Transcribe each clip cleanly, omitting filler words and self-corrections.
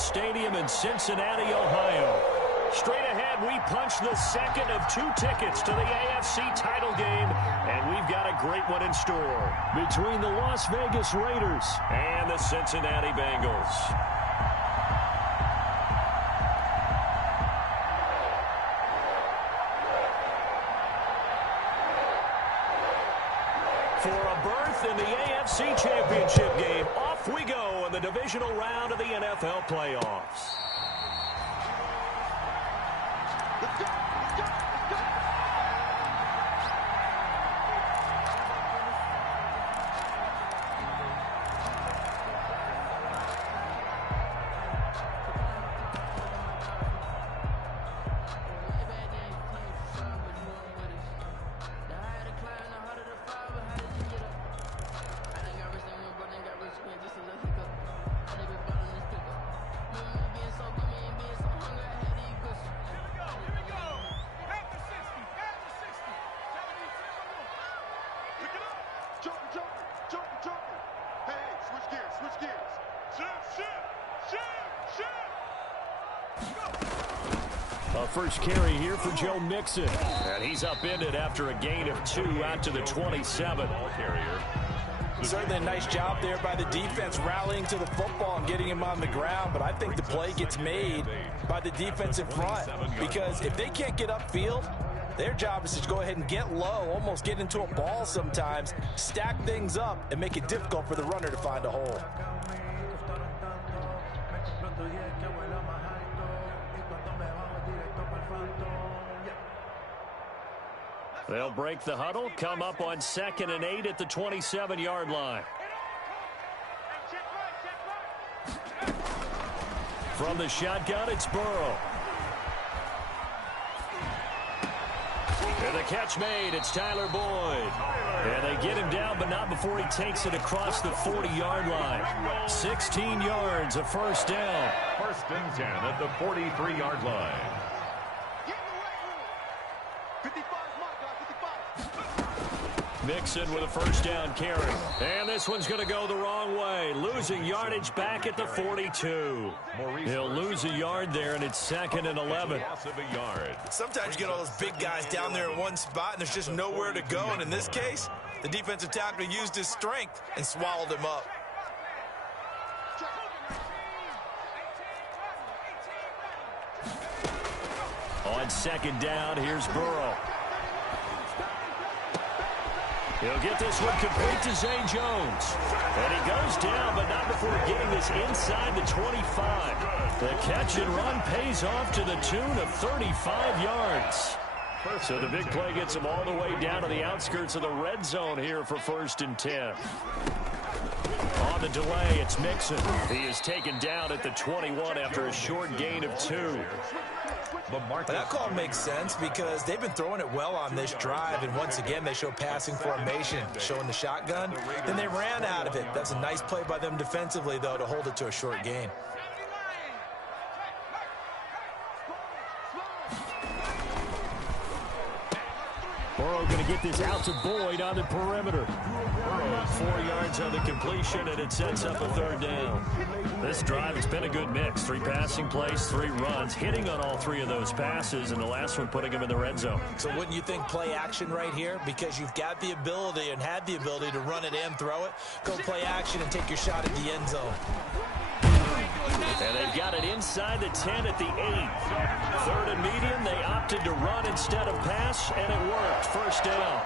Stadium in Cincinnati, Ohio. Straight ahead, we punch the second of 2 tickets to the AFC title game, and we've got a great one in store between the Las Vegas Raiders and the Cincinnati Bengals. For a berth in the AFC Championship game, off we go in the divisional round of the NFL playoffs. First carry here for Joe Mixon. And he's upended after a gain of 2 out to the 27. Certainly a nice job there by the defense rallying to the football and getting him on the ground. But I think the play gets made by the defensive front. Because if they can't get upfield, their job is to go ahead and get low, almost get into a ball sometimes, stack things up, and make it difficult for the runner to find a hole. They'll break the huddle, come up on 2nd and 8 at the 27-yard line. From the shotgun, it's Burrow. And the catch made, it's Tyler Boyd. And they get him down, but not before he takes it across the 40-yard line. 16 yards, a first down. 1st and 10 at the 43-yard line. Mixon with a first down carry. And this one's going to go the wrong way. Losing yardage back at the 42. He'll lose a yard there, and it's 2nd and 11. Sometimes you get all those big guys down there in one spot, and there's just nowhere to go. And in this case, the defensive tackle used his strength and swallowed him up. On 2nd down, here's Burrow. He'll get this one complete to Zay Jones. And he goes down, but not before getting this inside the 25. The catch and run pays off to the tune of 35 yards. So the big play gets him all the way down to the outskirts of the red zone here for 1st and 10. On the delay, it's Mixon. He is taken down at the 21 after a short gain of 2. That call makes sense because they've been throwing it well on this drive, and once again they show passing formation, showing the shotgun. Then they ran out of it. That's a nice play by them defensively, though, to hold it to a short gain. Burrow going to get this out to Boyd on the perimeter. 4 yards on the completion, and it sets up a 3rd down. This drive has been a good mix. 3 passing plays, 3 runs, hitting on all 3 of those passes, and the last one putting him in the red zone. So wouldn't you think play action right here? Because you've got the ability and had the ability to run it and throw it. Go play action and take your shot at the end zone. And they've got it inside the 10 at the 8. 3rd and medium, they opted to run instead of pass, and it worked. First down.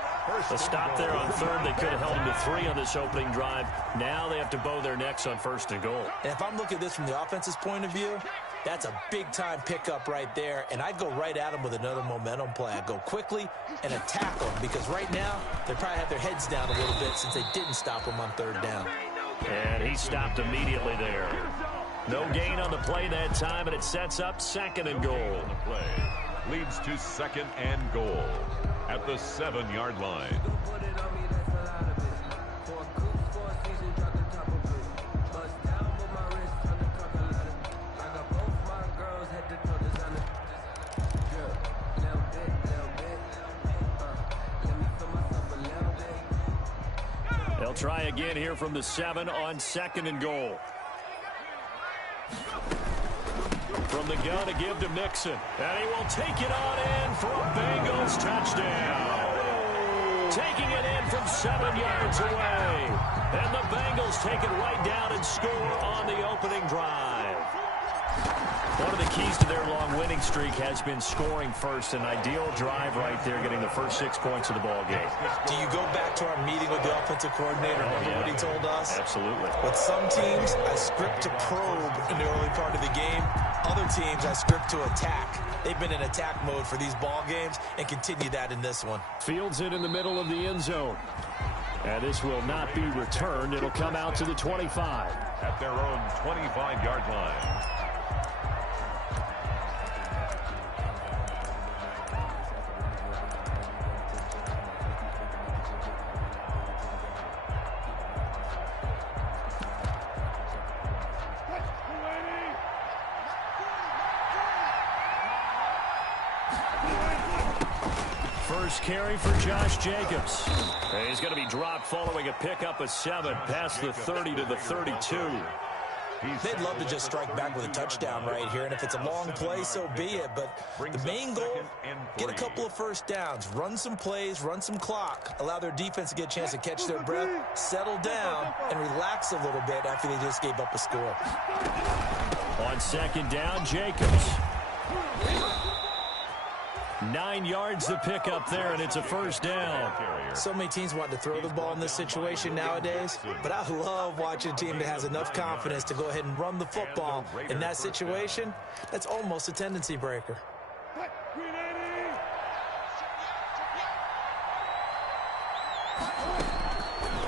A stop there on 3rd. They could have held them to 3 on this opening drive. Now they have to bow their necks on 1st and goal. And if I'm looking at this from the offense's point of view, that's a big-time pickup right there, and I'd go right at them with another momentum play. I'd go quickly and attack them, because right now they probably have their heads down a little bit since they didn't stop them on 3rd down. And he stopped immediately there. No gain on the play that time, and it sets up 2nd and goal. The play leads to 2nd and goal at the 7-yard line. They'll try again here from the 7 on 2nd and goal. From the gun to give to Mixon. And he will take it on in for a Bengals touchdown. Taking it in from 7 yards away. And the Bengals take it right down and score on the opening drive. One of the keys to their long winning streak has been scoring first. An ideal drive right there, getting the first 6 points of the ball game. Do you go back to our meeting with the offensive coordinator? Remember what he told us? Absolutely. With some teams, I script to probe in the early part of the game. Other teams, I script to attack. They've been in attack mode for these ball games and continue that in this one. Fields it in the middle of the end zone. And this will not be returned. It'll come out to the 25. At their own 25-yard line. First carry for Josh Jacobs. And he's going to be dropped following a pickup of 7 past the 30 to the 32. They'd love to just strike back with a touchdown right here, and if it's a long play, so be it. But the main goal, get a couple of first downs, run some plays, run some clock, allow their defense to get a chance to catch their breath, settle down, and relax a little bit after they just gave up a score. On second down, Jacobs. 9 yards to pick up there, and it's a first down. So many teams want to throw the ball in this situation nowadays, but I love watching a team that has enough confidence to go ahead and run the football. In that situation, that's almost a tendency breaker.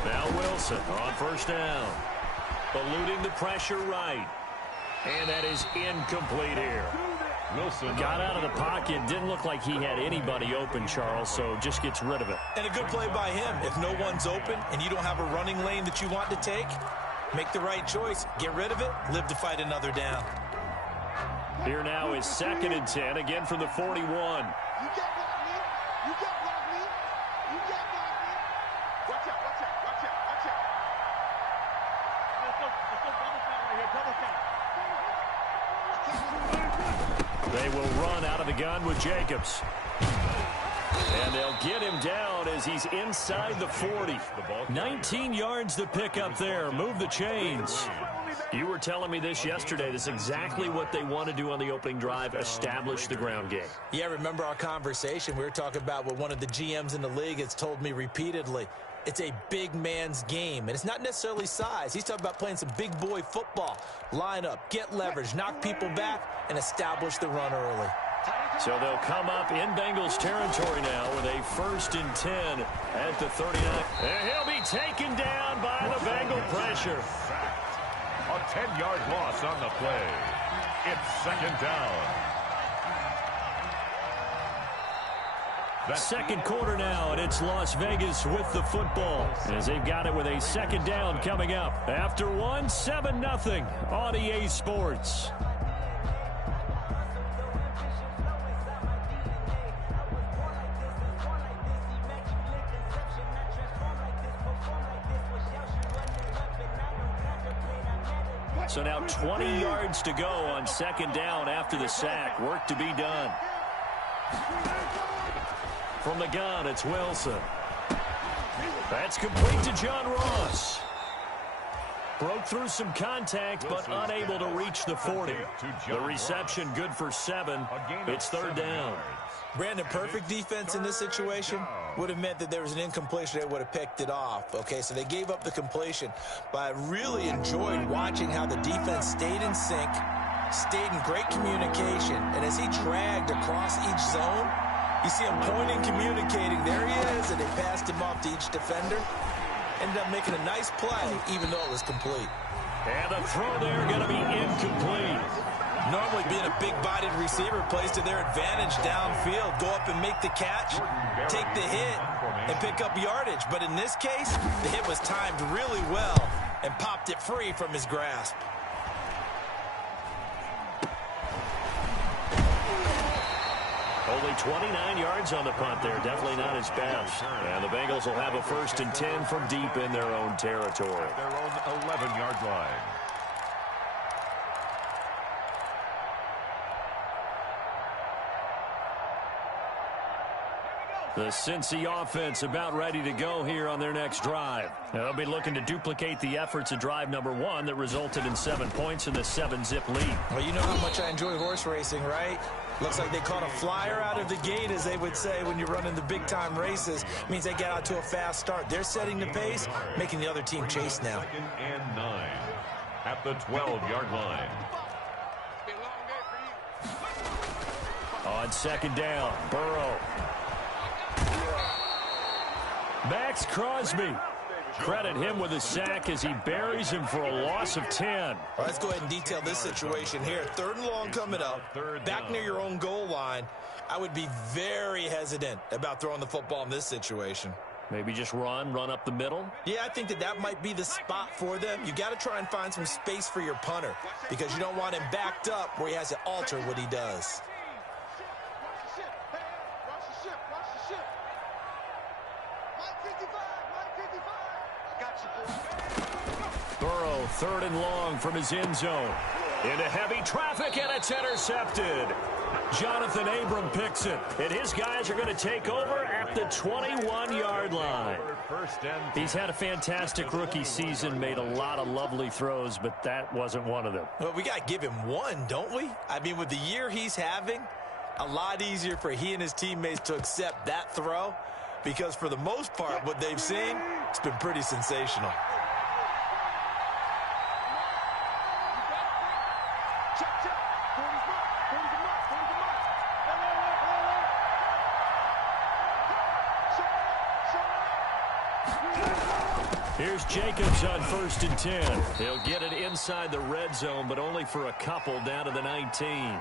Now Wilson on first down. Eluding the pressure right. And that is incomplete here. Wilson got out of the pocket. Didn't look like he had anybody open, Charles, so just gets rid of it. And a good play by him. If no one's open and you don't have a running lane that you want to take, make the right choice. Get rid of it. Live to fight another down. Here now is 2nd and 10, again from the 41. You can't block me. You can't block me. You can't block me. Watch out, watch out, watch out, watch out. Let's go double count right here, double count. They will run out of the gun with Jacobs. And they'll get him down as he's inside the 40. 19 yards to pick up there. Move the chains. You were telling me this yesterday. This is exactly what they want to do on the opening drive, establish the ground game. Yeah, remember our conversation? We were talking about what one of the GMs in the league has told me repeatedly. It's a big man's game, and it's not necessarily size. He's talking about playing some big boy football. Line up, get leverage, knock people back, and establish the run early. So they'll come up in Bengals territory now with a 1st and 10 at the 39. And he'll be taken down by the Bengal pressure. A 10-yard loss on the play. It's 2nd down. Second quarter now, and it's Las Vegas with the football as they've got it with a 2nd down coming up. After 7-0 on EA Sports. So now 20 yards to go on 2nd down after the sack. Work to be done. From the gun, it's Wilson. That's complete to John Ross. Broke through some contact, but unable to reach the 40. The reception good for 7. It's 3rd down. Brandon, perfect defense in this situation would have meant that there was an incompletion. They would have picked it off. Okay, so they gave up the completion. But I really enjoyed watching how the defense stayed in sync, stayed in great communication, and as he dragged across each zone, you see him pointing, communicating. There he is, and they passed him off to each defender. Ended up making a nice play, even though it was complete. And the throw there going to be incomplete. Normally being a big-bodied receiver plays to their advantage downfield. Go up and make the catch, take the hit, and pick up yardage. But in this case, the hit was timed really well and popped it free from his grasp. Only 29 yards on the punt there. Definitely not his best. And the Bengals will have a 1st and 10 from deep in their own territory. Their own 11-yard line. The Cincy offense about ready to go here on their next drive. They'll be looking to duplicate the efforts of drive number 1 that resulted in 7 points in the 7-zip lead. Well, you know how much I enjoy horse racing, right? Looks like they caught a flyer out of the gate, as they would say when you're running the big-time races. It means they get out to a fast start. They're setting the pace, making the other team chase now. 2nd and 9 at the 12-yard line. On 2nd down, Burrow. Max Crosby. Credit him with a sack as he buries him for a loss of 10. Let's go ahead and detail this situation here. 3rd and long coming up, back near your own goal line. I would be very hesitant about throwing the football in this situation. Maybe just run up the middle? Yeah, I think that might be the spot for them. You got to try and find some space for your punter because you don't want him backed up where he has to alter what he does. Burrow, 3rd and long from his end zone. Into heavy traffic, and it's intercepted. Jonathan Abram picks it, and his guys are going to take over at the 21-yard line. He's had a fantastic rookie season, made a lot of lovely throws, but that wasn't one of them. Well, we got to give him one, don't we? I mean, with the year he's having, a lot easier for he and his teammates to accept that throw because for the most part, what they've seen, it's been pretty sensational. Here's Jacobs on 1st and 10. He'll get it inside the red zone, but only for a couple down to the 19.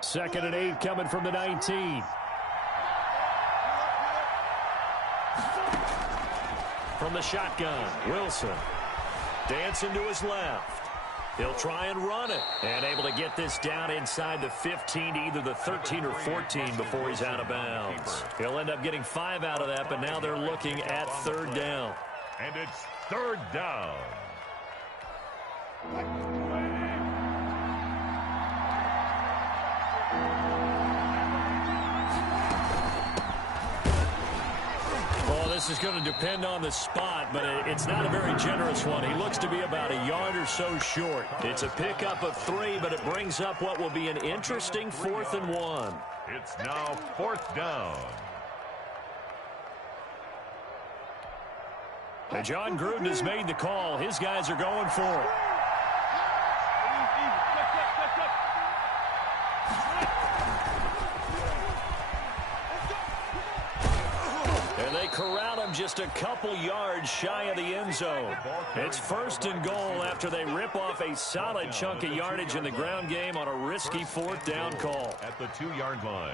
Second and 8 coming from the 19. From the shotgun, Wilson. Dancing to his left. He'll try and run it. And able to get this down inside the 15 to either the 13 or 14 before he's out of bounds. He'll end up getting 5 out of that, but now they're looking at 3rd down. And it's 3rd down. This is going to depend on the spot, but it's not a very generous one. He looks to be about a yard or so short. It's a pickup of 3, but it brings up what will be an interesting 4th and 1. It's now 4th down. And John Gruden has made the call. His guys are going for it. Corral him just a couple yards shy of the end zone. It's 1st and goal after they rip off a solid chunk of yardage in the ground game on a risky 4th down call. At the 2-yard line.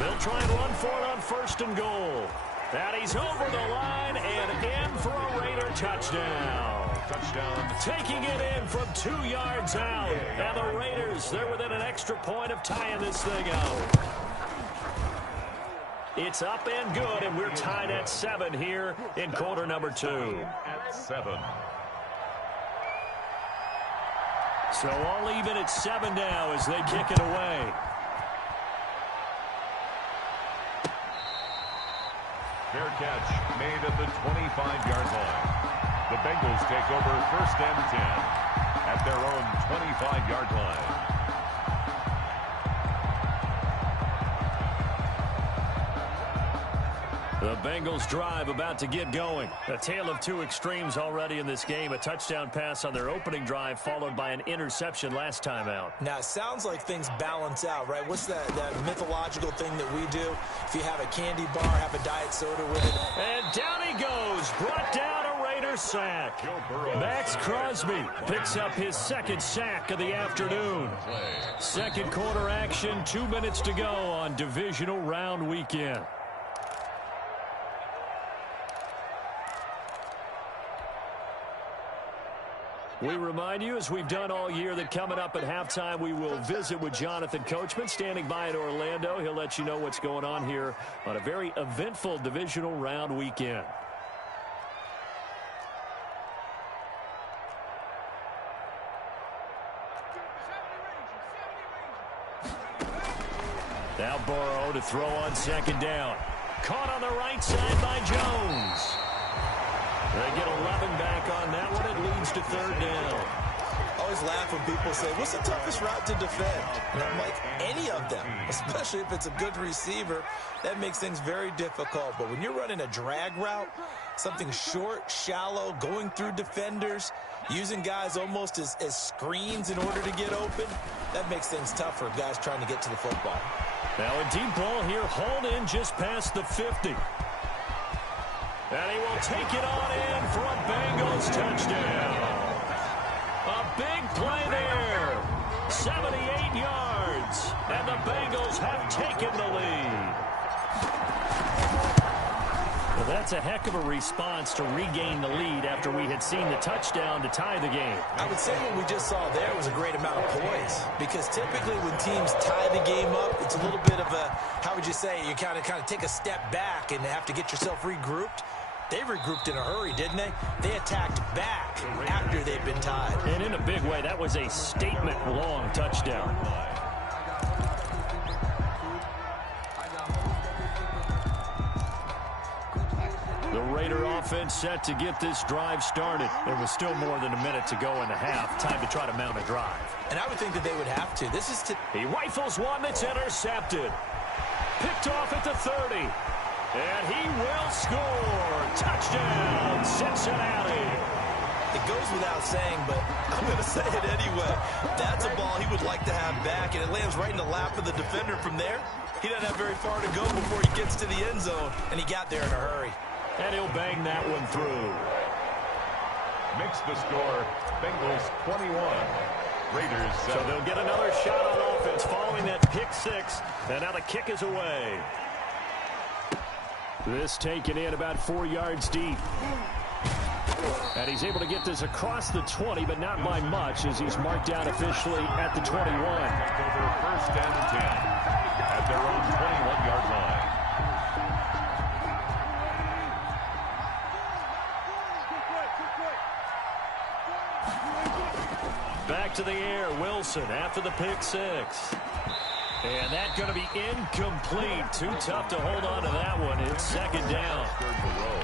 They'll try and run for it on 1st and goal. And he's over the line and in for a Raider touchdown. Taking it in from 2 yards out. And the Raiders, they're within an extra point of tying this thing out. It's up and good, and we're tied at 7 here in quarter number 2. At 7. So all even at 7 now as they kick it away. Fair catch made at the 25-yard line. The Bengals take over 1st and 10 at their own 25-yard line. The Bengals drive about to get going. A tale of 2 extremes already in this game. A touchdown pass on their opening drive followed by an interception last time out. Now, it sounds like things balance out, right? What's that mythological thing that we do? If you have a candy bar, have a diet soda with it. And down he goes. Brought down a Raider another sack. Max Crosby picks up his second sack of the afternoon. Second quarter action, 2 minutes to go on divisional round weekend. We remind you, as we've done all year, that coming up at halftime, we will visit with Jonathan Coachman, standing by in Orlando. He'll let you know what's going on here on a very eventful divisional round weekend. Now Burrow to throw on second down. Caught on the right side by Jones. They get 11 back on that one. It leads to third down. I always laugh when people say, what's the toughest route to defend? And I'm like, any of them, especially if it's a good receiver. That makes things very difficult. But when you're running a drag route, something short, shallow, going through defenders, using guys almost as screens in order to get open, that makes things tough for guys trying to get to the football. Now a deep ball here, hauled in just past the 50. And he will take it on in for a Bengals touchdown. A big play there. 78 yards. And the Bengals have taken the lead. Well, that's a heck of a response to regain the lead after we had seen the touchdown to tie the game. I would say what we just saw there was a great amount of poise. Because typically when teams tie the game up, it's a little bit of a, how would you say, you kind of take a step back and have to get yourself regrouped. They regrouped in a hurry, didn't they? They attacked back after they'd been tied. And in a big way, that was a statement-long touchdown. The Raider offense set to get this drive started. There was still more than a minute to go in the half. Time to try to mount a drive. And I would think that they would have to. This is to... He rifles one that's intercepted. Picked off at the 30. And he will score. Touchdown, Cincinnati. It goes without saying, but I'm going to say it anyway. That's a ball he would like to have back, and it lands right in the lap of the defender from there. He doesn't have very far to go before he gets to the end zone, and he got there in a hurry. And he'll bang that one through. Makes the score, Bengals 21. Raiders 7. So they'll get another shot on offense following that pick six, and now the kick is away. This taken in about 4 yards deep. And he's able to get this across the 20, but not by much, as he's marked out officially at the 21. Over first and 10 at their own 21-yard line. Back to the air, Wilson after the pick six. And that's going to be incomplete. Too tough to hold on to that one. It's second down.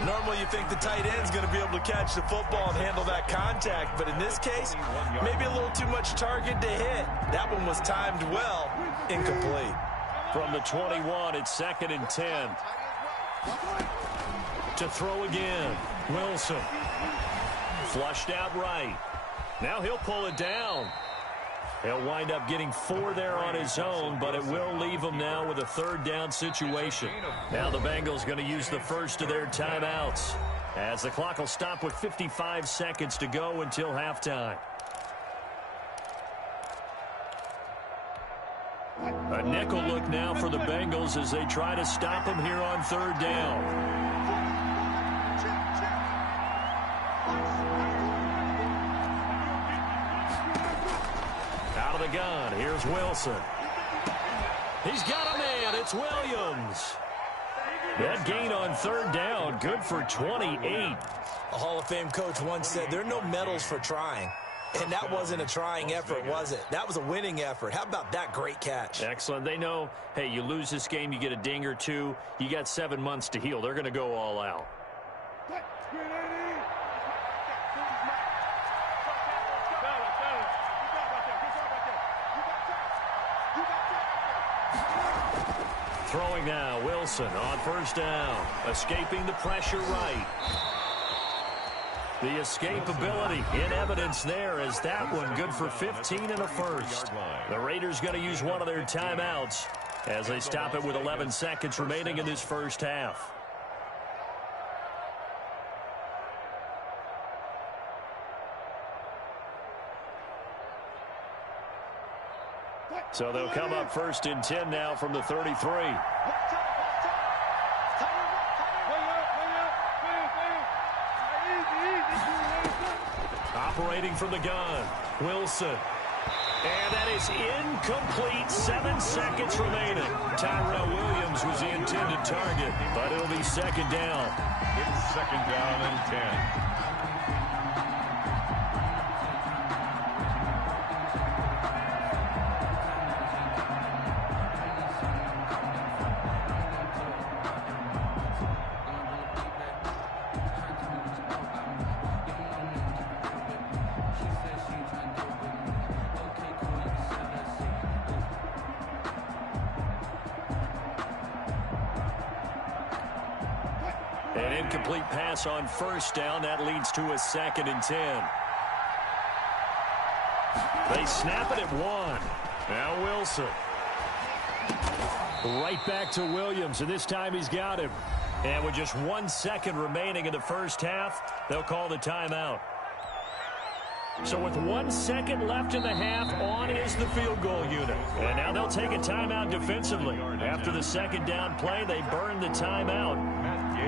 Normally you think the tight end's going to be able to catch the football and handle that contact, but in this case, maybe a little too much target to hit. That one was timed well. Incomplete. From the 21, it's second and 10. To throw again, Wilson. Flushed out right. Now he'll pull it down. He'll wind up getting 4 there on his own, but it will leave him now with a third down situation. Now the Bengals going to use the first of their timeouts, as the clock will stop with 55 seconds to go until halftime. A nickel look now for the Bengals as they try to stop him here on third down. Out of the gun, here's Wilson. He's got a man, it's Williams. That gain on third down, good for 28. A Hall of Fame coach once said, there are no medals for trying. And that wasn't a trying effort, was it? That was a winning effort. How about that great catch? Excellent. They know, hey, you lose this game, you get a ding or two, you got 7 months to heal. They're going to go all out. Throwing now, Wilson on first down, escaping the pressure right. The escapability in evidence there, as that one good for 15 and a first. The Raiders going to use one of their timeouts as they stop it with 11 seconds remaining in this first half. So they'll come up 1st and 10 now from the 33. Operating from the gun, Wilson. And that is incomplete. 7 seconds remaining. Tyrell Williams was the intended target, but it'll be 2nd down. It's 2nd down and 10. An incomplete pass on 1st down. That leads to a 2nd and 10. They snap it at 1. Now Wilson. Right back to Williams, and this time he's got him. And with just 1 second remaining in the first half, they'll call the timeout. So with 1 second left in the half, on is the field goal unit. And now they'll take a timeout defensively. After the 2nd down play, they burn the timeout,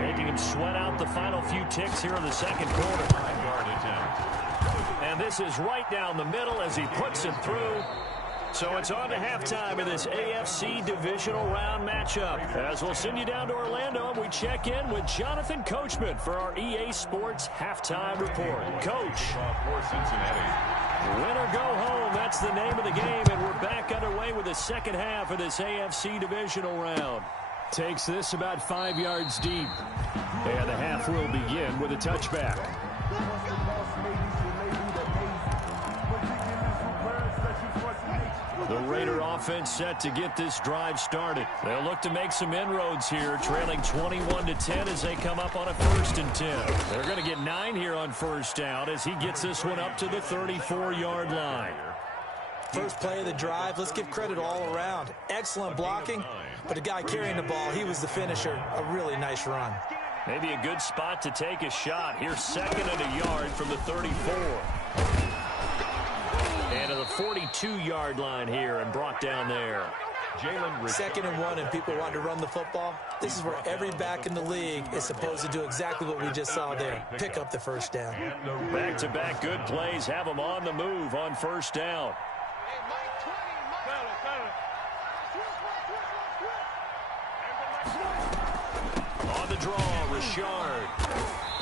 making him sweat out the final few ticks here in the 2nd quarter. 5-yard attempt. And this is right down the middle as he puts it through. So it's on to halftime of this AFC divisional round matchup. As we'll send you down to Orlando, and we check in with Jonathan Coachman for our EA Sports Halftime Report. Coach. For Cincinnati. Win or go home, that's the name of the game, and we're back underway with the 2nd half of this AFC divisional round. Takes this about 5 yards deep. And the half will begin with a touchback. The Raider offense set to get this drive started. They'll look to make some inroads here, trailing 21-10 as they come up on a 1st and 10. They're going to get 9 here on 1st down as he gets this one up to the 34-yard line. First play of the drive, let's give credit all around. Excellent blocking, but the guy carrying the ball, he was the finisher. A really nice run. Maybe a good spot to take a shot. Here's 2nd and a yard from the 34. And to the 42-yard line here and brought down there. 2nd and 1, and people want to run the football. This is where every back in the league is supposed to do exactly what we just saw there. Pick up the 1st down. Back-to-back good plays have them on the move on 1st down. On the draw, Richard.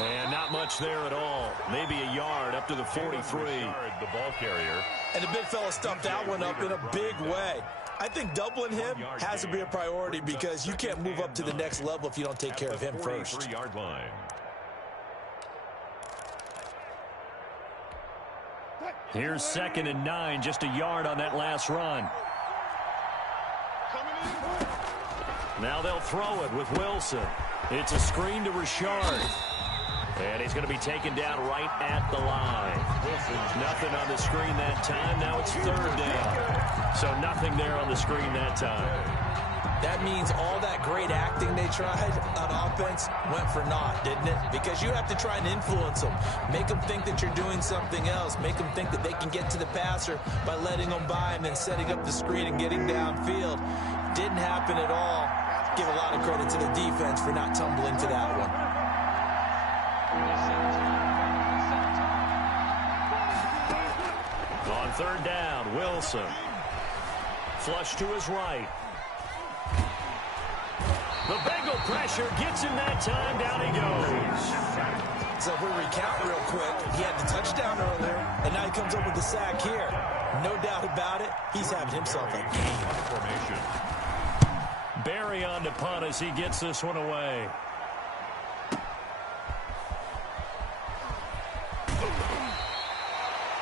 And not much there at all. Maybe a yard up to the 43. The ball carrier. And the big fella stuffed that one up in a big way. I think doubling him has to be a priority because you can't move up to the next level if you don't take care of him first. 43-yard line. Here's 2nd and 9, just a yard on that last run. Now they'll throw it with Wilson. It's a screen to Richard. And he's going to be taken down right at the line. Nothing on the screen that time. Now it's 3rd down. So nothing there on the screen that time. That means all that great acting they tried on offense went for naught, didn't it? Because you have to try and influence them. Make them think that you're doing something else. Make them think that they can get to the passer by letting them by him and setting up the screen and getting downfield. Didn't happen at all. Give a lot of credit to the defense for not tumbling to that one. On 3rd down, Wilson. Flush to his right. The Bengal pressure gets him that time. Down he goes. So if we recount real quick, he had the touchdown earlier, and now he comes up with the sack here. No doubt about it, he's having himself a game. Formation. Barry on to punt as he gets this one away.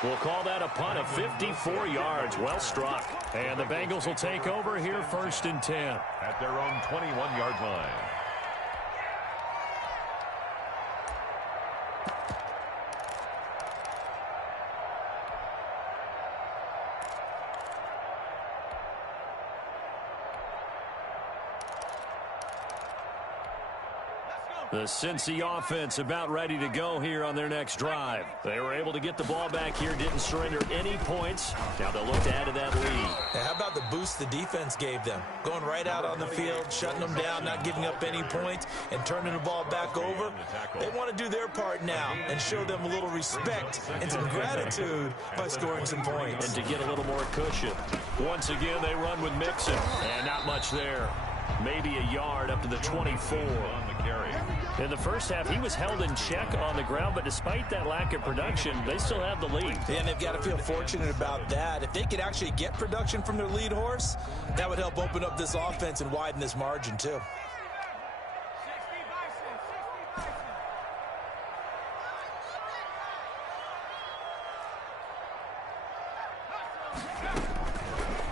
We'll call that a punt of 54 yards. Well struck. And the Bengals will take over here 1st and 10. At their own 21-yard line. The Cincy offense about ready to go here on their next drive. They were able to get the ball back here, didn't surrender any points. Now they'll look to add to that lead. Now, how about the boost the defense gave them? Going right out on the field, shutting them down, not giving up any points, and turning the ball back over. They want to do their part now and show them a little respect and some gratitude by scoring some points. And to get a little more cushion. Once again, they run with Mixon. And not much there. Maybe a yard up to the 24. On the carry. In the first half, he was held in check on the ground, but despite that lack of production, they still have the lead. And they've got to feel fortunate about that. If they could actually get production from their lead horse, that would help open up this offense and widen this margin too.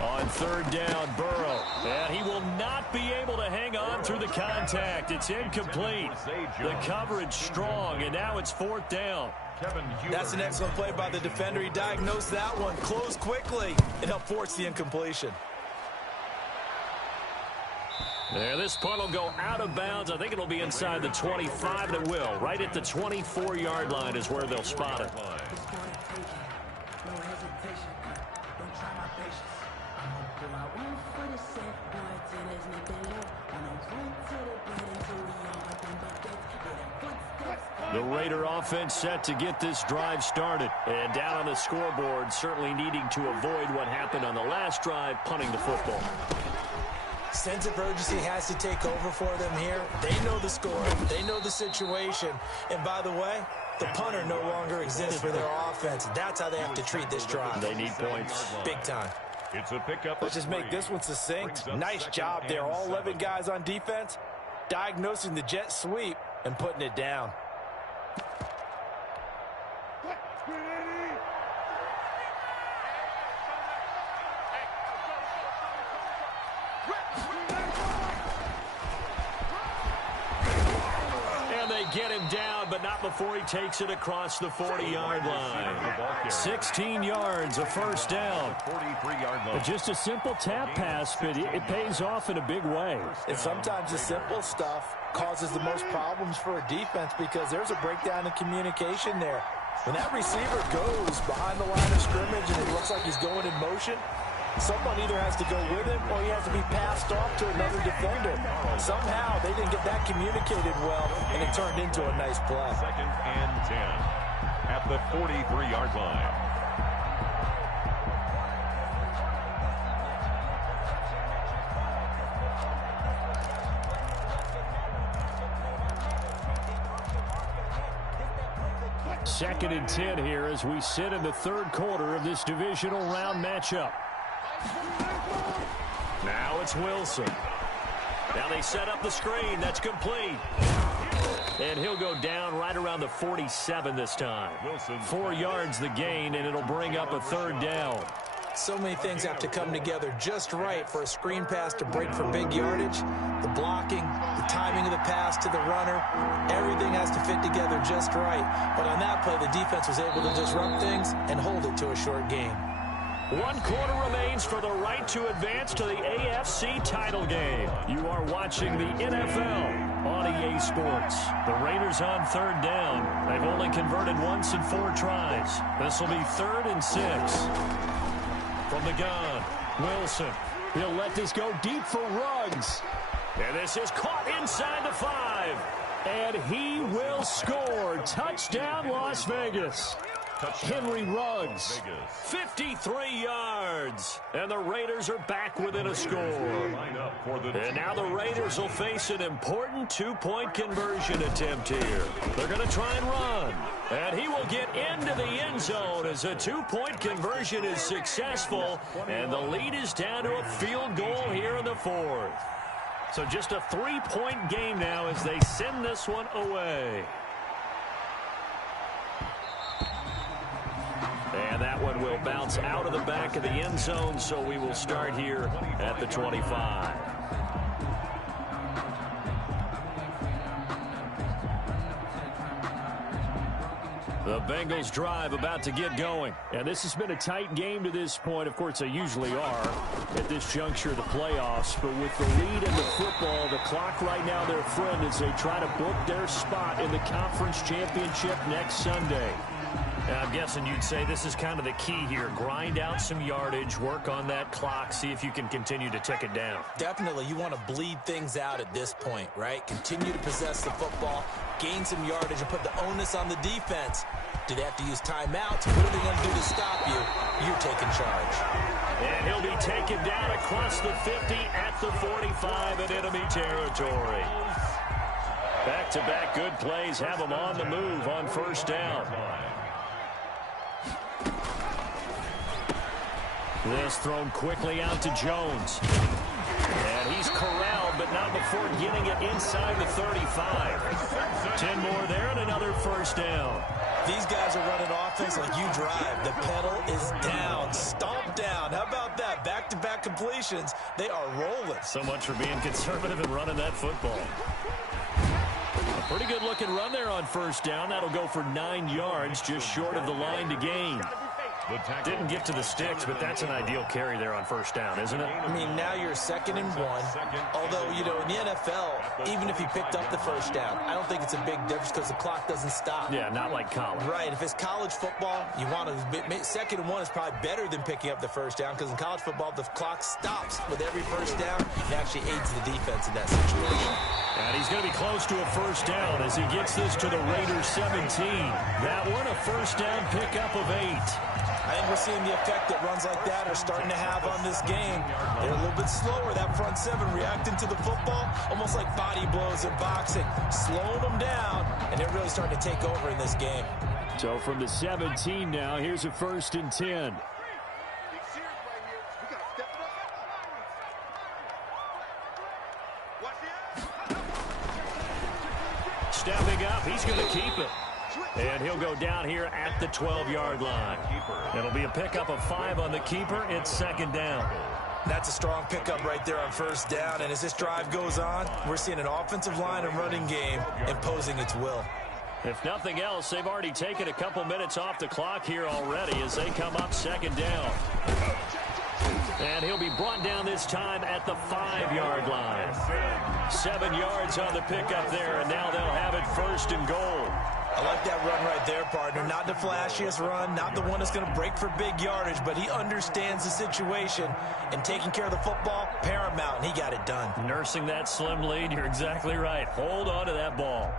On third down, Burrow. And he will not be able to hang on through the contact. It's incomplete. The coverage strong, and now it's fourth down. That's an excellent play by the defender. He diagnosed that one, closed quickly, and helped force the incompletion. There, this punt will go out of bounds. I think it'll be inside the 25, and it will. Right at the 24-yard line is where they'll spot it. The Raider offense set to get this drive started. And down on the scoreboard, certainly needing to avoid what happened on the last drive, punting the football. Sense of urgency has to take over for them here. They know the score. They know the situation. And by the way, the punter no longer exists for their offense. That's how they have to treat this drive. They need points. Big time. It's a pickup. Let's just make this one succinct. Nice job there. All 11 guys on defense, diagnosing the jet sweep and putting it down. Get him down, but not before he takes it across the 40-yard line. 16 yards, a first down. 43-yard line. Just a simple tap pass, but it pays off in a big way. And sometimes the simple stuff causes the most problems for a defense because there's a breakdown in communication there. When that receiver goes behind the line of scrimmage and it looks like he's going in motion, someone either has to go with him or he has to be passed off to another defender. Somehow they didn't get that communicated well, and it turned into a nice play. 2nd and 10 at the 43-yard line. Second and 10 here as we sit in the third quarter of this divisional round matchup. Now it's Wilson. Now they set up the screen. That's complete. And he'll go down right around the 47 this time. 4 yards the gain, and it'll bring up a third down. So many things have to come together just right for a screen pass to break for big yardage. The blocking, the timing of the pass to the runner, everything has to fit together just right. But on that play, the defense was able to disrupt things and hold it to a short game. 1 quarter remains for the right to advance to the AFC title game. You are watching the NFL on EA Sports. The Raiders on third down. They've only converted once in 4 tries. This will be 3rd and 6. From the gun, Wilson. He'll let this go deep for Ruggs. And this is caught inside the 5. And he will score. Touchdown, Las Vegas. Henry Ruggs, 53 yards, and the Raiders are back within a score. And now the Raiders will face an important 2-point conversion attempt here. They're going to try and run, and he will get into the end zone as a 2-point conversion is successful, and the lead is down to a field goal here in the 4th. So just a 3-point game now as they send this one away. And that one will bounce out of the back of the end zone, so we will start here at the 25. The Bengals drive about to get going. And this has been a tight game to this point. Of course, they usually are at this juncture of the playoffs. But with the lead in the football, the clock right now their friend as they try to book their spot in the conference championship next Sunday. I'm guessing you'd say this is kind of the key here. Grind out some yardage, work on that clock, see if you can continue to tick it down. Definitely, you want to bleed things out at this point, right? Continue to possess the football, gain some yardage, and put the onus on the defense. Do they have to use timeouts? What are they going to do to stop you? You're taking charge. And he'll be taken down across the 50 at the 45 in enemy territory. Back-to-back good plays have them on the move on first down. This thrown quickly out to Jones. And he's corralled, but not before getting it inside the 35. 10 more there and another first down. These guys are running offense like you drive. The pedal is down, stomped down. How about that? Back-to-back completions. They are rolling. So much for being conservative and running that football. A pretty good-looking run there on first down. That'll go for 9 yards, just short of the line to gain. Didn't get to the sticks, but that's an ideal carry there on first down, isn't it? I mean, now you're 2nd and 1. Although, you know, in the NFL, even if he picked up the first down, I don't think it's a big difference because the clock doesn't stop. Yeah, not like college. Right. If it's college football, you want to 2nd and 1 is probably better than picking up the first down because in college football, the clock stops with every first down. It actually aids the defense in that situation. And he's going to be close to a first down as he gets this to the Raiders 17. That one a first down pickup of 8. I think we're seeing the effect that runs like that are starting to have on this game. They're a little bit slower, that front 7, reacting to the football, almost like body blows in boxing, slowing them down, and they're really starting to take over in this game. So from the 17 now, here's a 1st and 10. Stepping up, he's going to keep it. And he'll go down here at the 12-yard line. It'll be a pickup of 5 on the keeper. It's 2nd down. That's a strong pickup right there on first down. And as this drive goes on, we're seeing an offensive line and running game imposing its will. If nothing else, they've already taken a couple minutes off the clock here already as they come up 2nd down. And he'll be brought down this time at the 5-yard line. 7 yards on the pickup there, and now they'll have it 1st and goal. I like that run right there, partner. Not the flashiest run, not the one that's going to break for big yardage, but he understands the situation, and taking care of the football, paramount, and he got it done. Nursing that slim lead, you're exactly right. Hold on to that ball.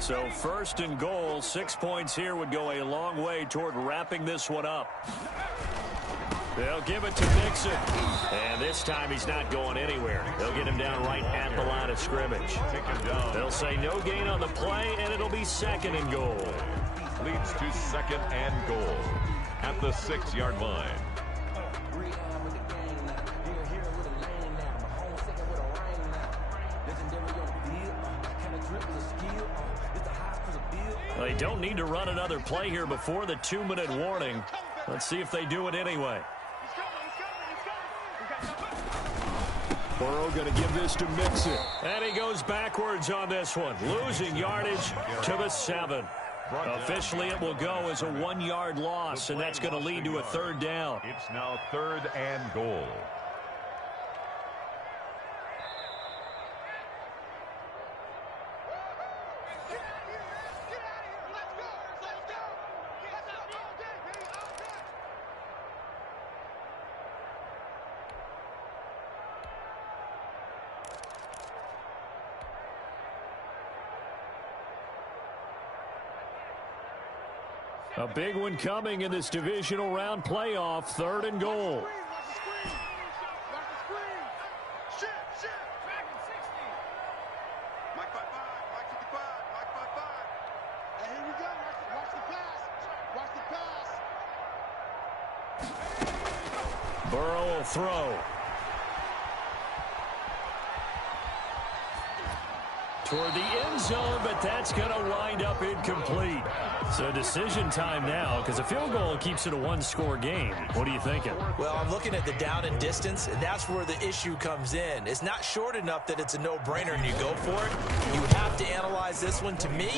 So 1st and goal, 6 points here would go a long way toward wrapping this one up. They'll give it to Mixon. And this time he's not going anywhere. They'll get him down right at the line of scrimmage. They'll say no gain on the play, and it'll be 2nd and goal. Leads to 2nd and goal at the 6-yard line. They don't need to run another play here before the 2-minute warning. Let's see if they do it anyway. Burrow going to give this to Mixon. And he goes backwards on this one, losing yardage to the 7. Officially, it will go as a 1-yard loss, and that's going to lead to a 3rd down. It's now 3rd and goal. A big one coming in this divisional round playoff, 3rd and goal. Burrow will throw. toward the end zone, but that's going to wind up incomplete. So decision time now, because a field goal keeps it a one-score game. What are you thinking? Well, I'm looking at the down and distance, and that's where the issue comes in. It's not short enough that it's a no-brainer and you go for it. You have to analyze this one. To me,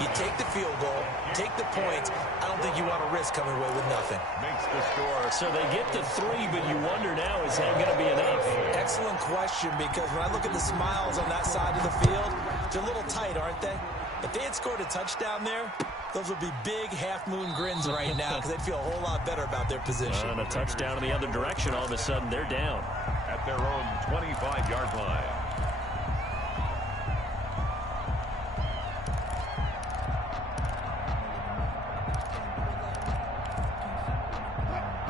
you take the field goal, take the points. I don't think you want to risk coming away with nothing. Makes the score. So they get the 3, but you wonder now, is that going to be enough? Excellent question, because when I look at the smiles on that side of the field, they're a little tight, aren't they? If they had scored a touchdown there, those would be big half-moon grins right now because they'd feel a whole lot better about their position. And a touchdown in the other direction, all of a sudden they're down. At their own 25-yard line.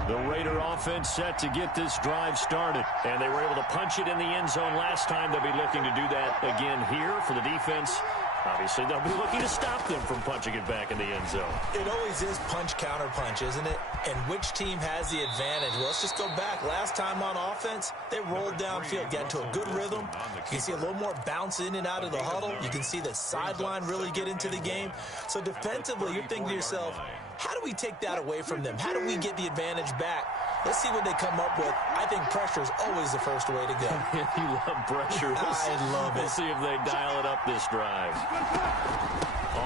The Raider offense set to get this drive started. And they were able to punch it in the end zone last time. They'll be looking to do that again here for the defense. Obviously, they'll be looking to stop them from punching it back in the end zone. It always is punch-counter-punch, isn't it? And which team has the advantage? Well, let's just go back. Last time on offense, they rolled downfield, got into a good rhythm. You can see a little more bounce in and out of the huddle. You can see the sideline really get into the game. So defensively, you're thinking to yourself, how do we take that away from them? How do we get the advantage back? Let's see what they come up with. I think pressure is always the first way to go. You love pressure. I love it. We'll see if they dial it up this drive.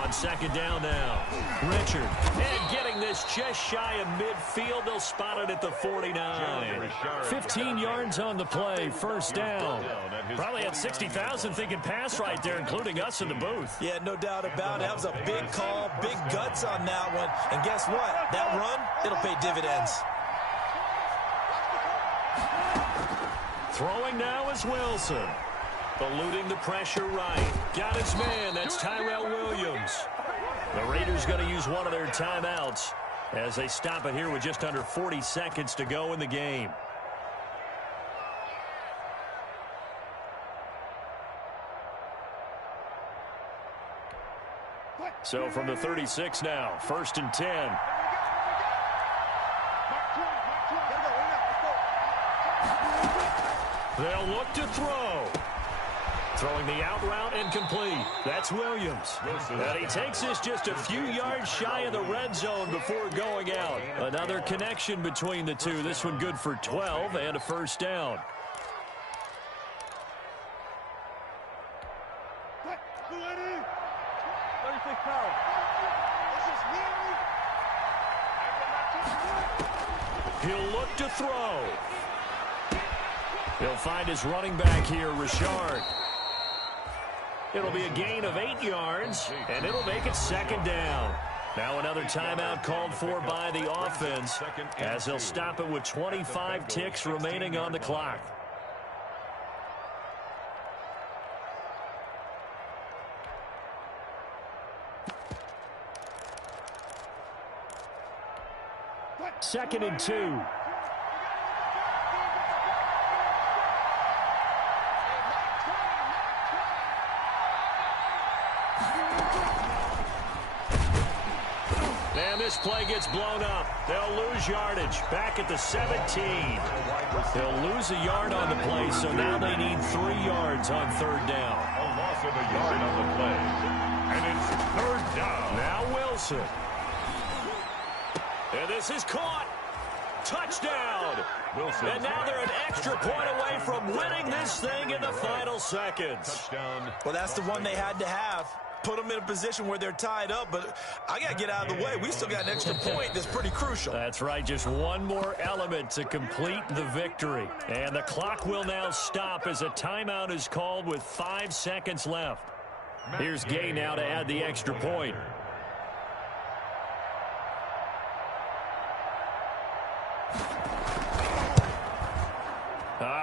On second down now, Richard. And getting this just shy of midfield. They'll spot it at the 49. 15 yards on the play, first down. Probably had 60,000 thinking pass right there, including us in the booth. Yeah, no doubt about it. That was a big call, big guts on that one. And guess what? That run, it'll pay dividends. Throwing now is Wilson. Eluding the pressure right. Got his man. That's Tyrell Williams. The Raiders going to use one of their timeouts as they stop it here with just under 40 seconds to go in the game. So from the 36 now, 1st and 10. They'll look to throw. Throwing the out route incomplete. That's Williams. And he takes this just a few yards shy of the red zone before going out. Another connection between the two. This one good for 12 and a first down. He'll look to throw. He'll find his running back here, Richard. It'll be a gain of 8 yards, and it'll make it second down. Now another timeout called for by the offense as they'll stop it with 25 ticks remaining on the clock. Second and 2. And this play gets blown up. They'll lose yardage. Back at the 17. They'll lose a yard on the play, so now they need 3 yards on third down. A loss of a yard on the play. And it's third down. Now Wilson. And this is caught. Touchdown. Wilson. And now they're an extra point away from winning this thing in the final seconds. Touchdown. Well, that's the one they had to have. Put them in a position where they're tied up, but I got to get out of the way. We still got an extra point that's pretty crucial. That's right, just one more element to complete the victory. And the clock will now stop as a timeout is called with 5 seconds left. Here's Gay now to add the extra point.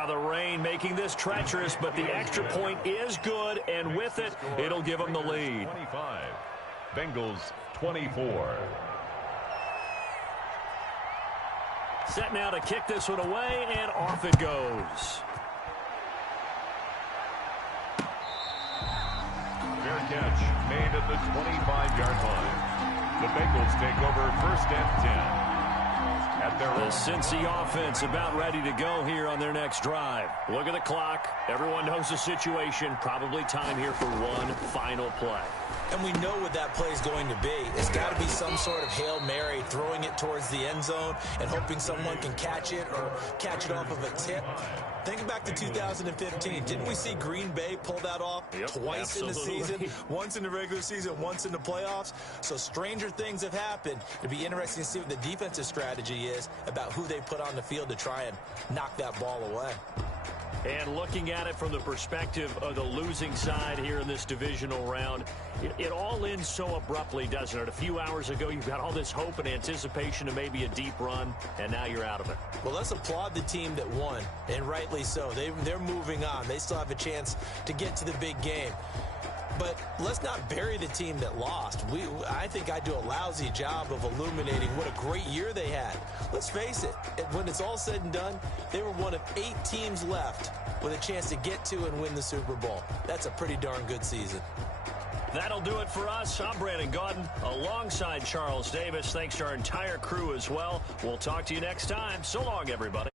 The rain making this treacherous, but the extra point is good, and with it, it'll give them the lead. 25. Bengals 24. Set now to kick this one away, and off it goes. Fair catch made at the 25-yard line. The Bengals take over 1st and 10. at their The own. Cincy offense about ready to go here on their next drive. Look at the clock. Everyone knows the situation. Probably time here for one final play. And we know what that play is going to be. It's got to be some sort of Hail Mary, throwing it towards the end zone and hoping someone can catch it or catch it off of a tip. Think back to 2015. Didn't we see Green Bay pull that off twice in the season? Once in the regular season, once in the playoffs. So stranger things have happened. It'd be interesting to see what the defensive strategy is about who they put on the field to try and knock that ball away. And looking at it from the perspective of the losing side here in this divisional round, it all ends so abruptly, doesn't it? A few hours ago, you've got all this hope and anticipation of maybe a deep run, and now you're out of it. Well, let's applaud the team that won, and rightly so. They're moving on. They still have a chance to get to the big game. But let's not bury the team that lost. I think I do a lousy job of illuminating what a great year they had. Let's face it, when it's all said and done, they were one of 8 teams left with a chance to get to and win the Super Bowl. That's a pretty darn good season. That'll do it for us. I'm Brandon Gaudin alongside Charles Davis. Thanks to our entire crew as well. We'll talk to you next time. So long, everybody.